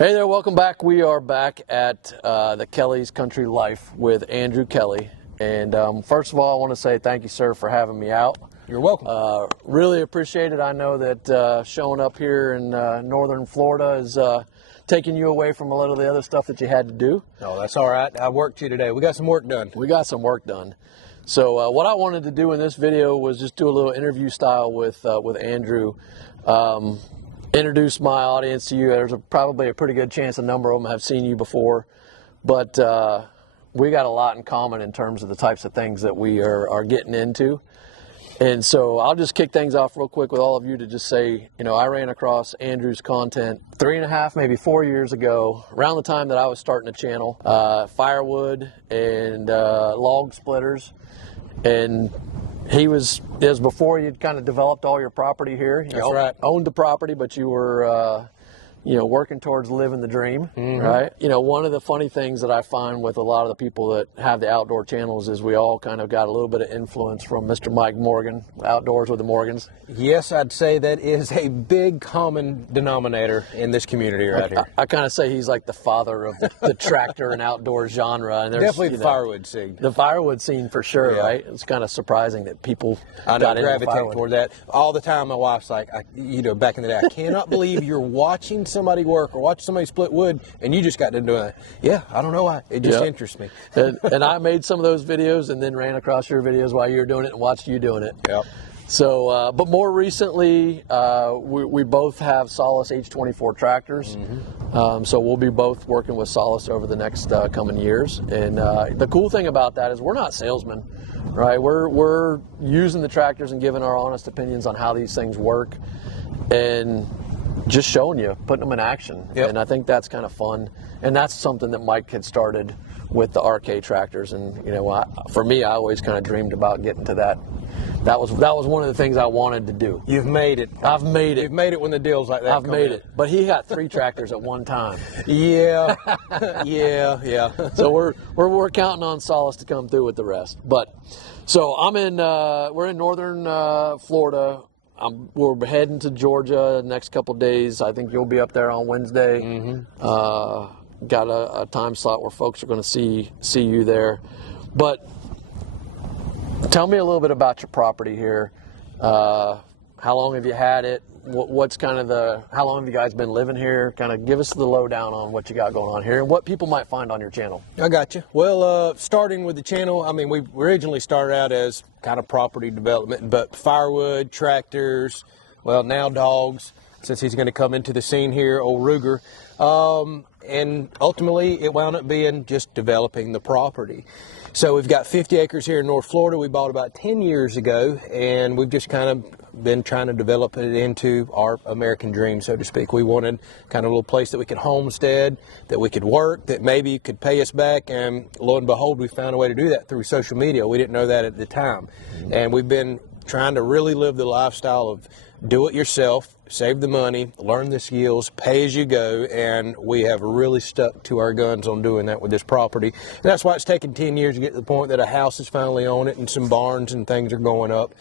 Hey there, welcome back. We are back at the Kelley's Country Life with Andrew Kelley. And first of all, I want to say thank you, sir, for having me out. You're welcome. Really appreciate it. I know that showing up here in northern Florida is taking you away from a little of the other stuff that you had to do. No, that's all right. I worked you today. We got some work done. We got some work done. So what I wanted to do in this video was just do a little interview style with Andrew. Introduce my audience to you. There's probably a pretty good chance a number of them have seen you before, but we got a lot in common in terms of the types of things that we are getting into. And so I'll just kick things off real quick with all of you to just say, you know, I ran across Andrew's content 3.5, maybe 4 years ago, around the time that I was starting a channel, firewood and log splitters. And it was before you'd kind of developed all your property here. That's right. Owned the property, but you were, working towards living the dream, right? You know, one of the funny things that I find with a lot of the people that have the outdoor channels is we all kind of got a little bit of influence from Mr. Mike Morgan, Outdoors with the Morgans. Yes, I'd say that is a big common denominator in this community right here. I kind of say he's like the father of the tractor and outdoor genre. And there's, definitely the firewood scene. The firewood scene for sure, Yeah. right? It's kind of surprising that people got gravitate toward that. All the time my wife's like, back in the day, I cannot believe you're watching somebody work or watch somebody split wood and you just got to do it. Yeah, I don't know why. It just interests me. and I made some of those videos and then ran across your videos while you were doing it and watched you doing it. Yep. So, but more recently, we both have Solace H24 tractors. So we'll be both working with Solace over the next coming years. And the cool thing about that is we're not salesmen, right? We're using the tractors and giving our honest opinions on how these things work and just showing you, putting them in action. Yep. And I think that's kind of fun. And that's something that Mike had started with the RK tractors. And, you know, for me, I always kind of dreamed about getting to that. That was one of the things I wanted to do. You've made it. I've made it. You've made it when the deal's like that. I've made it. But he got 3 tractors at one time. Yeah. yeah. So we're counting on Solace to come through with the rest. But so we're in northern Florida. We're heading to Georgia the next couple days. I think you'll be up there on Wednesday. Got a time slot where folks are going to see you there. But tell me a little bit about your property here. How long have you had it? What's kind of how long have you guys been living here? Kind of give us the lowdown on what you got going on here and what people might find on your channel. I got you. Well, starting with the channel, I mean, we originally started out as kind of property development, but firewood, tractors, well, now dogs, since he's going to come into the scene here, old Ruger. And ultimately, it wound up being just developing the property. So we've got 50 acres here in North Florida. We bought about 10 years ago, and we've just kind of been trying to develop it into our American dream, so to speak. We wanted kind of a little place that we could homestead, that we could work, that maybe could pay us back, and lo and behold, we found a way to do that through social media. We didn't know that at the time. And we've been trying to really live the lifestyle of do it yourself, save the money, learn the skills, pay as you go, and we have really stuck to our guns on doing that with this property. And that's why it's taken 10 years to get to the point that a house is finally on it and some barns and things are going up.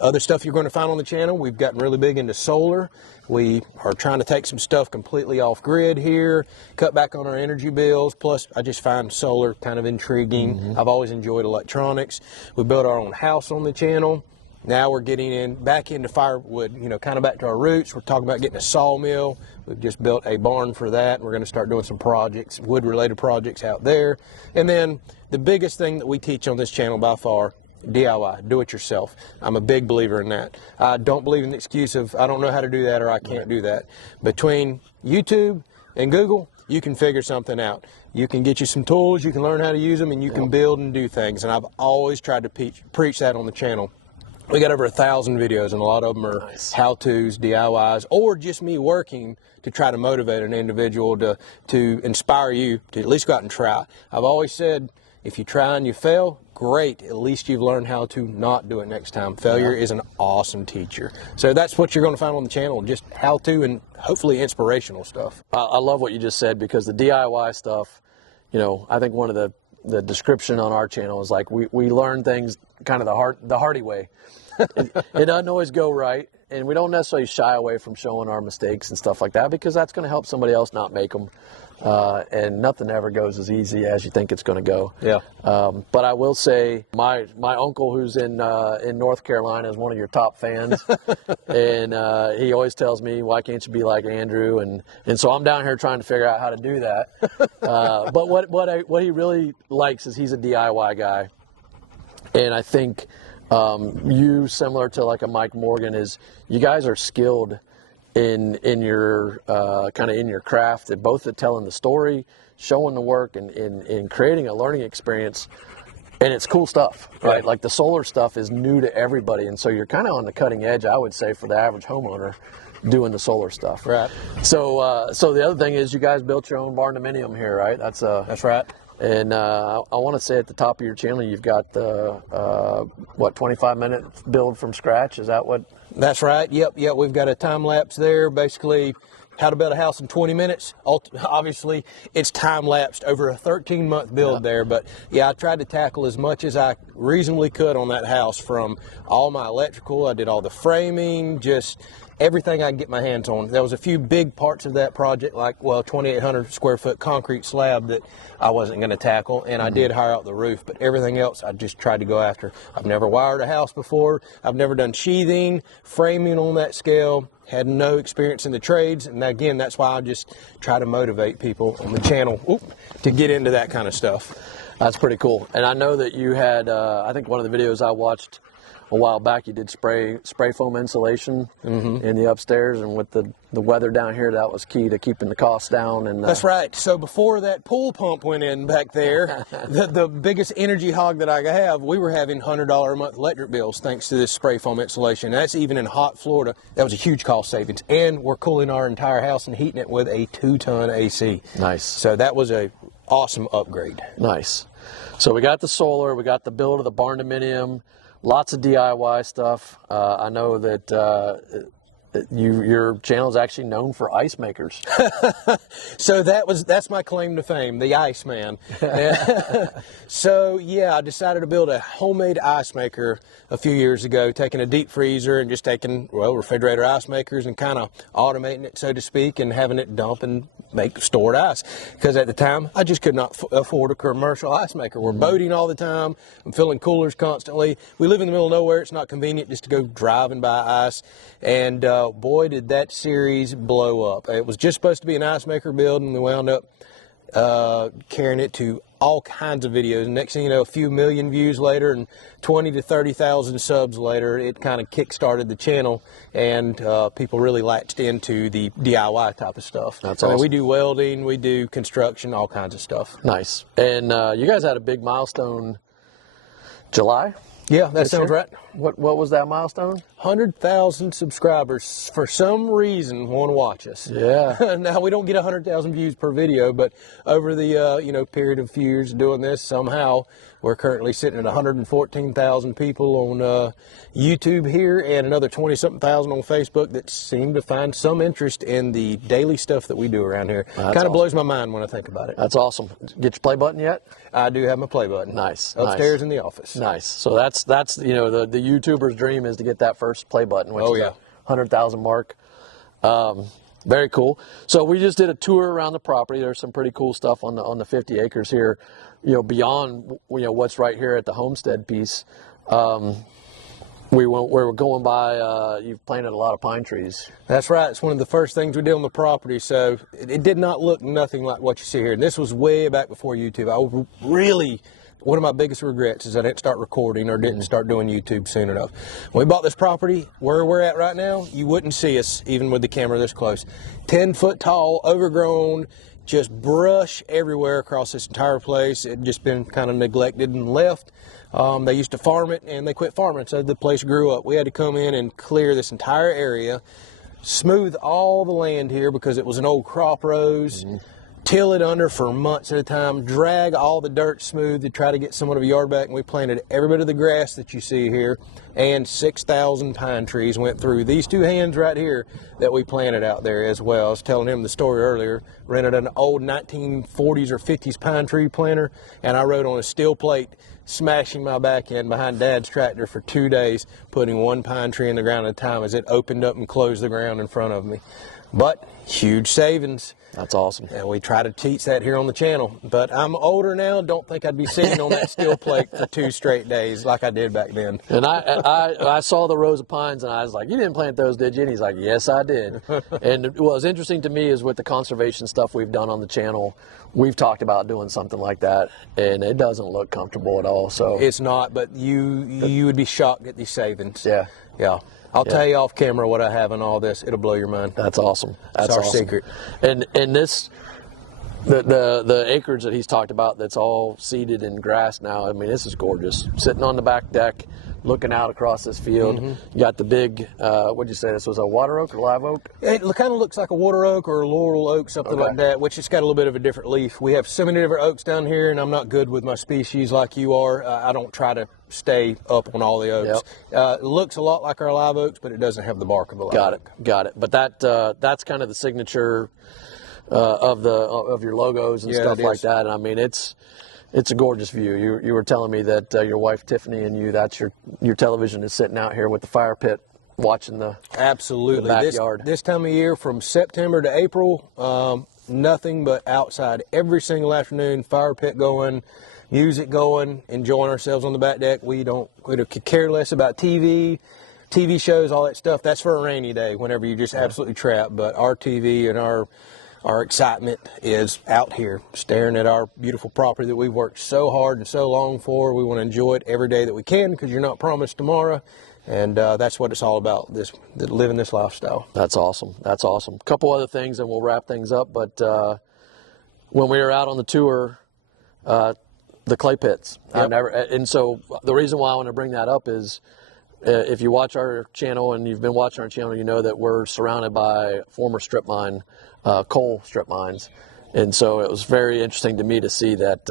Other stuff you're going to find on the channel, we've gotten really big into solar. We are trying to take some stuff completely off grid here, cut back on our energy bills. Plus, I just find solar kind of intriguing. I've always enjoyed electronics. We built our own house on the channel. Now we're getting back into firewood, kind of back to our roots. We're talking about getting a sawmill. We've just built a barn for that. We're going to start doing some projects, wood-related projects out there. And then the biggest thing that we teach on this channel by far, DIY, do it yourself. I'm a big believer in that. I don't believe in the excuse of I don't know how to do that or I can't do that. Between YouTube and Google, you can figure something out. You can get you some tools, you can learn how to use them, and you can build and do things. And I've always tried to preach that on the channel. We got over 1,000 videos, and a lot of them are how-tos, DIYs, or just me working to try to motivate an individual to inspire you to at least go out and try. I've always said, if you try and you fail, great. At least you've learned how to not do it next time. Failure is an awesome teacher. So that's what you're going to find on the channel, just how-to and hopefully inspirational stuff. I love what you just said, because the DIY stuff, I think one of the description on our channel is like we learn things kind of the hardy way. It doesn't always go right, and we don't necessarily shy away from showing our mistakes and stuff like that, because that's going to help somebody else not make them. And nothing ever goes as easy as you think it's going to go. Yeah. But I will say, my uncle, who's in North Carolina, is one of your top fans, and he always tells me, "Why can't you be like Andrew?" And so I'm down here trying to figure out how to do that. But what he really likes is he's a DIY guy, and I think you, similar to like a Mike Morgan, is you guys are skilled in your kind of in your craft, at both at telling the story, showing the work, and in creating a learning experience. And it's cool stuff, right? Like the solar stuff is new to everybody, and so you're kind of on the cutting edge, I would say, for the average homeowner doing the solar stuff. Right. So the other thing is, you guys built your own barn dominium here, right? That's right. And I want to say at the top of your channel, you've got the 25-minute build from scratch. Is that what? That's right. Yep. We've got a time lapse there. Basically, how to build a house in 20 minutes. Obviously, it's time lapsed over a 13-month build there. But yeah, I tried to tackle as much as I reasonably could on that house, from all my electrical. I did all the framing, just everything I can get my hands on. There was a few big parts of that project, like 2,800 square foot concrete slab, that I wasn't going to tackle, and I did hire out the roof, but everything else I just tried to go after. I've never wired a house before. I've never done sheathing, framing on that scale. Had no experience in the trades, and again, that's why I just try to motivate people on the channel to get into that kind of stuff. That's pretty cool. And I know that you had, I think one of the videos I watched a while back, you did spray foam insulation in the upstairs, and with the weather down here, that was key to keeping the costs down. And that's right. So before that pool pump went in back there, the biggest energy hog that I have, we were having $100 a month electric bills thanks to this spray foam insulation. That's even in hot Florida. That was a huge cost savings, and we're cooling our entire house and heating it with a 2-ton AC. Nice. So that was a awesome upgrade. Nice. So we got the solar, we got the build of the barn dominium. Lots of DIY stuff. I know that your channel is actually known for ice makers. So that's my claim to fame, the Ice Man. So yeah, I decided to build a homemade ice maker a few years ago, taking a deep freezer and just taking refrigerator ice makers and kind of automating it, so to speak, and having it dump and make stored ice. Because at the time, I just could not afford a commercial ice maker. We're boating all the time. I'm filling coolers constantly. We live in the middle of nowhere. It's not convenient just to go drive and buy ice. And boy, did that series blow up. It was just supposed to be an ice maker build, and we wound up carrying it to all kinds of videos. Next thing you know, a few million views later and 20 to 30,000 subs later, it kind of kick-started the channel, and people really latched into the DIY type of stuff. That's awesome. We do welding, we do construction, all kinds of stuff. Nice. And you guys had a big milestone July? Yeah, that sounds right. What was that milestone? 100,000 subscribers for some reason want to watch us. Yeah. Now, we don't get 100,000 views per video, but over the period of few years doing this, somehow we're currently sitting at 114,000 people on YouTube here, and another 20-something thousand on Facebook that seem to find some interest in the daily stuff that we do around here. Kind of blows my mind when I think about it. That's awesome. Get your play button yet? I do have my play button. Nice. Upstairs in the office. Nice. So that's the YouTuber's dream, is to get that first play button, which is the 100,000 mark. Very cool. So we just did a tour around the property. There's some pretty cool stuff on the 50 acres here, beyond what's right here at the Homestead piece. We were going by, you've planted a lot of pine trees. That's right. It's one of the first things we did on the property. So it did not look nothing like what you see here. And this was way back before YouTube. One of my biggest regrets is I didn't start recording or didn't start doing YouTube soon enough. When we bought this property, where we're at right now, you wouldn't see us even with the camera this close. 10 foot tall, overgrown, just brush everywhere across this entire place. It had just been kind of neglected and left. They used to farm it, and they quit farming, so the place grew up. We had to come in and clear this entire area, smooth all the land here because it was an old crop rows. till it under for months at a time, drag all the dirt smooth to try to get somewhat of a yard back, and we planted every bit of the grass that you see here, and 6,000 pine trees went through these two hands right here that we planted out there as well. I was telling him the story earlier, rented an old 1940s or 50s pine tree planter, and I rode on a steel plate, smashing my back end behind Dad's tractor for 2 days, putting one pine tree in the ground at a time as it opened up and closed the ground in front of me. But huge savings. That's awesome. And we try to teach that here on the channel. But I'm older now. Don't think I'd be sitting on that steel plate for 2 straight days like I did back then. And I saw the rows of pines, and I was like, "You didn't plant those, did you?" And he's like, "Yes, I did." And what was interesting to me is with the conservation stuff we've done on the channel, we've talked about doing something like that, and it doesn't look comfortable at all. So it's not, but you would be shocked at these savings. Yeah. Yeah. I'll tell you off camera what I have in all this. It'll blow your mind. That's awesome. That's our awesome. secret. And this, the acreage that he's talked about that's all seeded in grass now, I mean, this is gorgeous. Sitting on the back deck, looking out across this field. You got the big, what'd you say, this was a water oak or live oak? It kind of looks like a water oak or a laurel oak, something like that, which it's got a little bit of a different leaf. We have so many different oaks down here, and I'm not good with my species like you are. I don't try to stay up on all the oaks. It looks a lot like our live oaks, but it doesn't have the bark of a live oak. Got it. But that's kind of the signature of your logos and stuff like that. And I mean, it's a gorgeous view. You were telling me that your wife Tiffany and you, that's your television is sitting out here with the fire pit watching the backyard. This time of year, from September to April, nothing but outside every single afternoon, fire pit going, music going, enjoying ourselves on the back deck. We could care less about TV shows, all that stuff. That's for a rainy day whenever you're just absolutely trapped. But our TV and our excitement is out here staring at our beautiful property that we've worked so hard and so long for. We want to enjoy it every day that we can because you're not promised tomorrow. And that's what it's all about, living this lifestyle. That's awesome. That's awesome. A couple other things and we'll wrap things up. But when we were out on the tour, the clay pits. And so the reason why I want to bring that up is if you watch our channel and you've been watching our channel, you know that we're surrounded by former strip mine, coal strip mines. And so it was very interesting to me to see that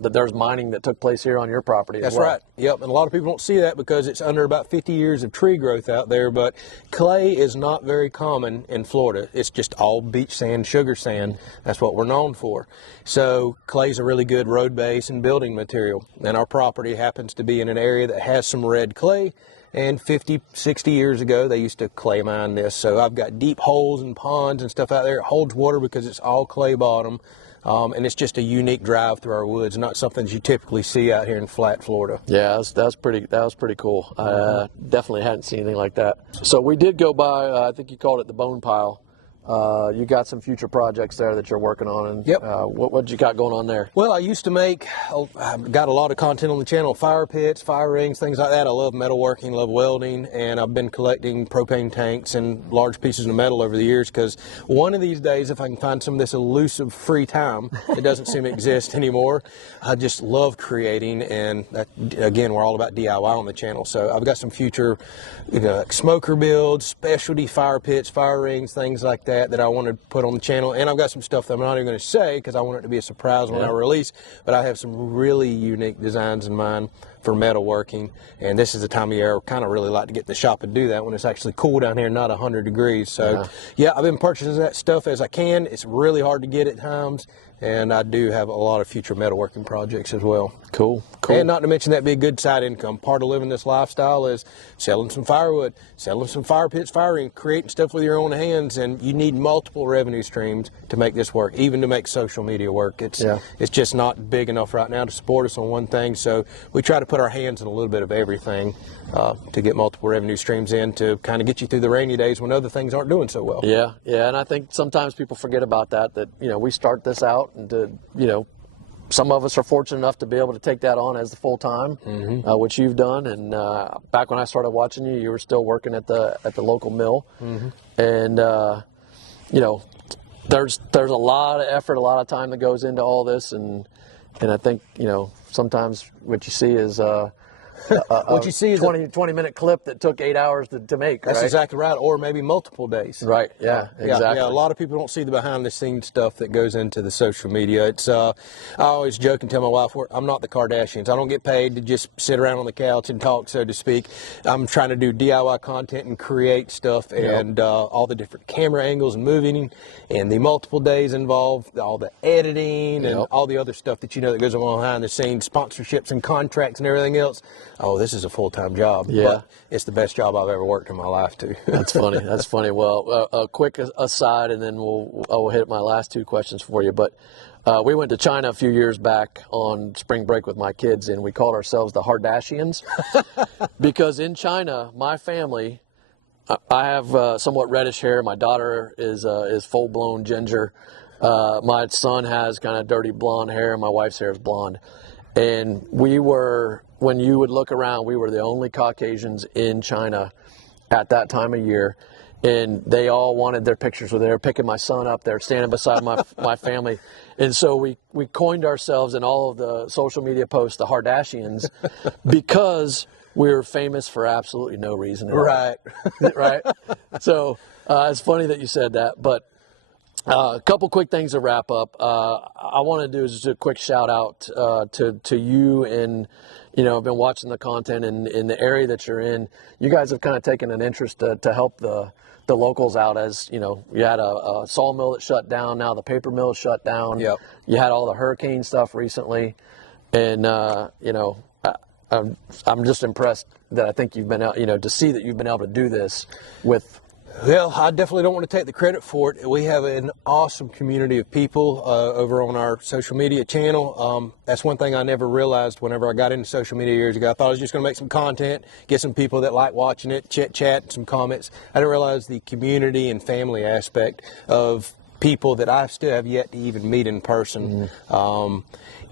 there's mining that took place here on your property as well. That's right. Yep. And a lot of people don't see that because it's under about 50 years of tree growth out there. But clay is not very common in Florida. It's just all beach sand, sugar sand. That's what we're known for. So clay is a really good road base and building material. And our property happens to be in an area that has some red clay. And 50, 60 years ago, they used to clay mine this. So I've got deep holes and ponds and stuff out there. It holds water because it's all clay bottom. And it's just a unique drive through our woods, not something that you typically see out here in flat Florida. Yeah, that was pretty cool. I definitely hadn't seen anything like that. So we did go by, I think you called it the bone pile. You got some future projects there that you're working on, and what you got going on there? Well, I used to I've got a lot of content on the channel, fire pits, fire rings, things like that. I love metalworking, love welding, and I've been collecting propane tanks and large pieces of metal over the years because one of these days, if I can find some of this elusive free time, it doesn't seem to exist anymore. I just love creating, and that, again, we're all about DIY on the channel. So I've got some future like smoker builds, specialty fire pits, fire rings, things like that I want to put on the channel. And I've got some stuff that I'm not even going to say because I want it to be a surprise when I release. But I have some really unique designs in mind for metalworking. And this is the time of year I kind of really like to get in the shop and do that when it's actually cool down here, not 100 degrees. So yeah, I've been purchasing that stuff as I can. It's really hard to get at times. And I do have a lot of future metalworking projects as well. Cool. And not to mention that'd be a good side income. Part of living this lifestyle is selling some firewood, selling some fire pits, firing, creating stuff with your own hands. And you need multiple revenue streams to make this work, even to make social media work. It's just not big enough right now to support us on one thing. So we try to put our hands in a little bit of everything to get multiple revenue streams in to kind of get you through the rainy days when other things aren't doing so well. Yeah. And I think sometimes people forget about that, we start this out and some of us are fortunate enough to be able to take that on as the full time, which you've done. And back when I started watching you, you were still working at the local mill, and there's a lot of effort, a lot of time that goes into all this, and I think sometimes what you see is What you see is 20-minute clip that took 8 hours to make. that's right? exactly right, or maybe multiple days. Right. Yeah. Exactly. Yeah. A lot of people don't see the behind-the-scenes stuff that goes into the social media. It's I always joke and tell my wife, I'm not the Kardashians. I don't get paid to just sit around on the couch and talk, so to speak. I'm trying to do DIY content and create stuff, and all the different camera angles and moving, and the multiple days involved, all the editing, and all the other stuff that that goes on behind the scenes, sponsorships and contracts and everything else. Oh, this is a full-time job. Yeah. But it's the best job I've ever worked in my life, too. That's funny. That's funny. Well, a quick aside, and then we'll hit my last two questions for you. But we went to China a few years back on spring break with my kids, and we called ourselves the Kardashians because in China, my family, I have somewhat reddish hair. My daughter is full-blown ginger. My son has kind of dirty blonde hair. My wife's hair is blonde. And when you would look around, we were the only Caucasians in China at that time of year. And they all wanted their pictures. So they were picking my son up there, standing beside my family. And so we coined ourselves in all of the social media posts, the Kardashians, because we were famous for absolutely no reason at all. Right. Right? So it's funny that you said that. But a couple quick things to wrap up. I want to do is just a quick shout out to you, and I've been watching the content in the area that you're in. You guys have kind of taken an interest to help the locals out, as you had a sawmill that shut down. Now the paper mill is shut down. Yep. You had all the hurricane stuff recently, and I'm just impressed that I think you've been out, to see that you've been able to do this with. Well, I definitely don't want to take the credit for it. We have an awesome community of people over on our social media channel. That's one thing I never realized whenever I got into social media years ago. I thought I was just going to make some content, get some people that like watching it, chit-chat, some comments. I didn't realize the community and family aspect of people that I still have yet to even meet in person.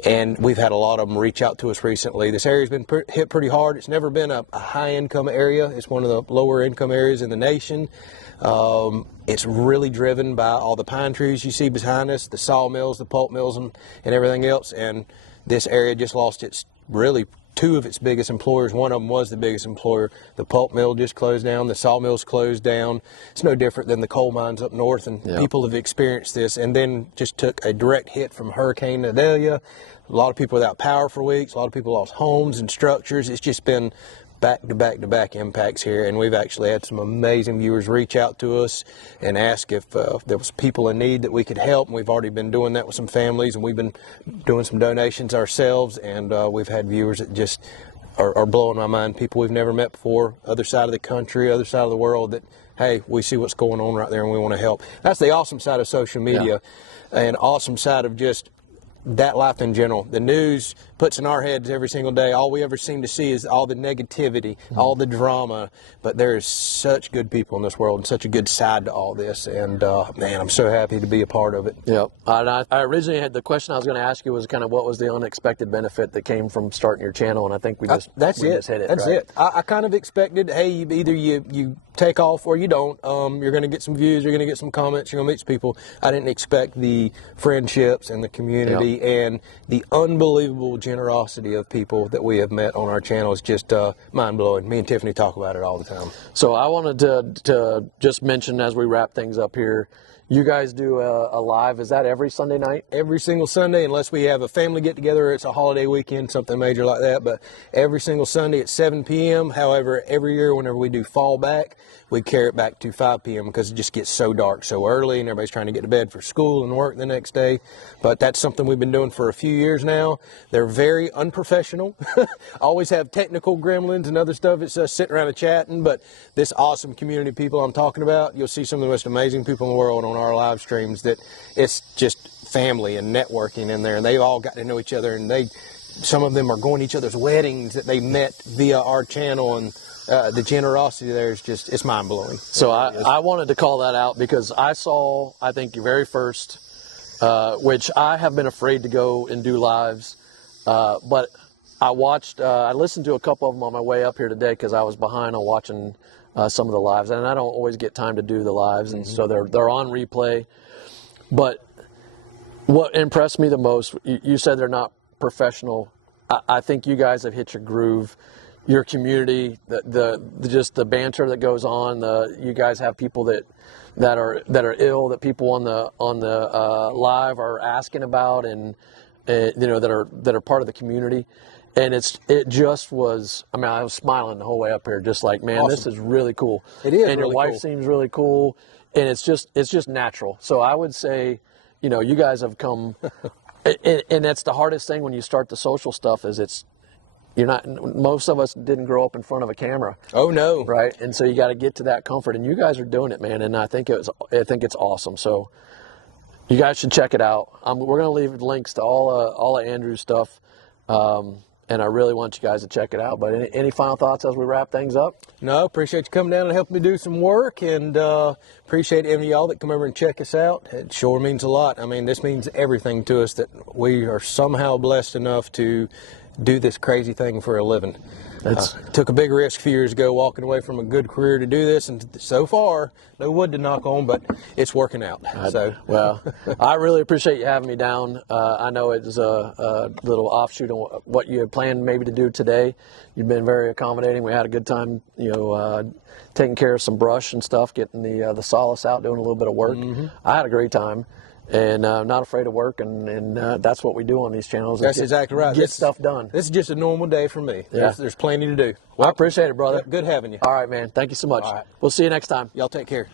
And we've had a lot of them reach out to us recently. This area's been hit pretty hard. It's never been a high-income area. It's one of the lower-income areas in the nation. It's really driven by all the pine trees you see behind us, the sawmills, the pulp mills, and everything else. And this area just lost two of its biggest employers. One of them was the biggest employer. The pulp mill just closed down. The sawmills closed down. It's no different than the coal mines up north, and people have experienced this. And then just took a direct hit from Hurricane Idalia. A lot of people without power for weeks. A lot of people lost homes and structures. It's just been back-to-back impacts here, and we've actually had some amazing viewers reach out to us and ask if there was people in need that we could help, and we've already been doing that with some families, and we've been doing some donations ourselves, and we've had viewers that just are blowing my mind, people we've never met before, other side of the country, other side of the world, that, hey, we see what's going on right there and we want to help. That's the awesome side of social media, and awesome side of just that life in general. The news puts in our heads every single day, all we ever seem to see is all the negativity, all the drama, but there's such good people in this world and such a good side to all this, and man, I'm so happy to be a part of it. Yeah, I originally had the question I was going to ask you was kind of what was the unexpected benefit that came from starting your channel, and I think we just just hit it. That's right? it. I kind of expected, hey, either you take off or you don't. You're going to get some views, you're going to get some comments, you're going to meet some people. I didn't expect the friendships and the community and the unbelievable generosity of people that we have met on our channel. Is just mind-blowing. Me and Tiffany talk about it all the time. So I wanted to just mention as we wrap things up here, you guys do a live. Is that every Sunday night? Every single Sunday, unless we have a family get-together, it's a holiday weekend, something major like that. But every single Sunday at 7 p.m. However, every year whenever we do fall back, we carry it back to 5 p.m. because it just gets so dark so early, and everybody's trying to get to bed for school and work the next day. But that's something we've been doing for a few years now. They're very unprofessional. Always have technical gremlins and other stuff. It's us sitting around and chatting. But this awesome community of people I'm talking about, you'll see some of the most amazing people in the world on our live streams. That it's just family and networking in there, and they've all got to know each other, and some of them are going to each other's weddings that they met via our channel, and the generosity there is just, it's mind-blowing. So I wanted to call that out because I saw, I think, your very first, which I have been afraid to go and do lives, but I listened to a couple of them on my way up here today because I was behind on watching some of the lives, and I don't always get time to do the lives, and so they're on replay. But what impressed me the most, you said they're not professional. I think you guys have hit your groove. your community, just the banter that goes on. You guys have people that are ill, that people on the live are asking about, and you know, that are part of the community. And it just was. I mean, I was smiling the whole way up here, just like, man, awesome. This is really cool. It is, and really your wife cool. seems really cool, and it's just natural. So I would say, you know, you guys have come, and that's the hardest thing when you start the social stuff is you're not. Most of us didn't grow up in front of a camera. Oh no! Right, and so you got to get to that comfort, and you guys are doing it, man. And I think it's awesome. So you guys should check it out. We're gonna leave links to all of Andrew's stuff. And I really want you guys to check it out. But any final thoughts as we wrap things up? No, appreciate you coming down and helping me do some work, and appreciate any of y'all that come over and check us out. It sure means a lot. I mean, this means everything to us, that we are somehow blessed enough to do this crazy thing for a living. Took a big risk a few years ago, walking away from a good career to do this, and so far, no wood to knock on, but it's working out. Well, I really appreciate you having me down. I know it was a little offshoot on what you had planned maybe to do today. You've been very accommodating. We had a good time, you know, taking care of some brush and stuff, getting the solace out, doing a little bit of work. I had a great time. And not afraid of work, and that's what we do on these channels. That's exactly right. Get stuff done. This is just a normal day for me. Yeah. There's plenty to do. Well, I appreciate it, brother. Good having you. All right, man. Thank you so much. All right. We'll see you next time. Y'all take care.